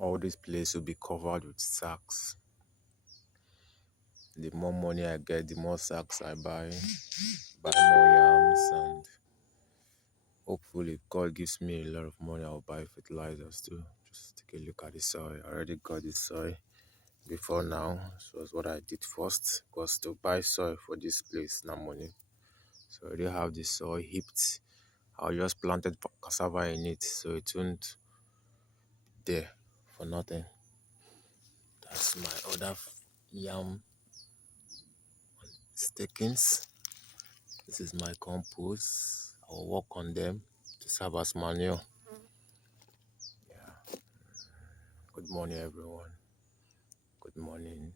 all this place will be covered with sacks. The more money I get, the more sacks I buy more yams, and hopefully if God gives me a lot of money, I'll buy fertilizers too. Just take a look at the soil. I already got the soil before now, so that's what I did first, because to buy soil for this place now money. So I already have the soil heaped. I just planted cassava in it, so it won't be there for nothing. That's my other yam stakings. This is my compost. I'll work on them to serve as manure. Yeah. Good morning, everyone. Good morning.